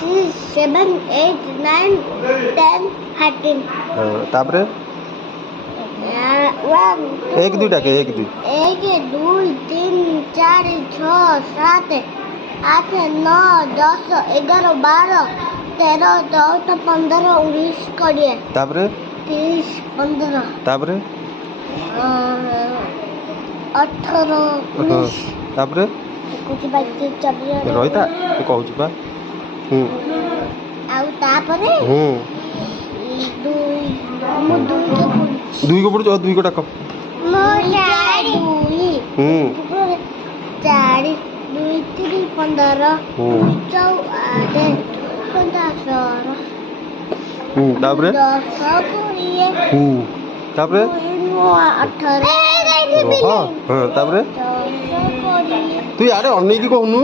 6 7 8 9 10 13 तापरे 1 1 2 टाके 1 2 1 2 3 4 6 7 8 9 10 11 12 13 14 15 19 20 तापरे 30 15 तापरे 18 19 तापरे 21 22 24 रोहिता तू कहू पा आउ तापरे दुई को पड़ू दुई को टाक चारि 2 3 15 14 15 तापरे 10 20 तापरे 18 तापरे तू यारे अनेक कहूनु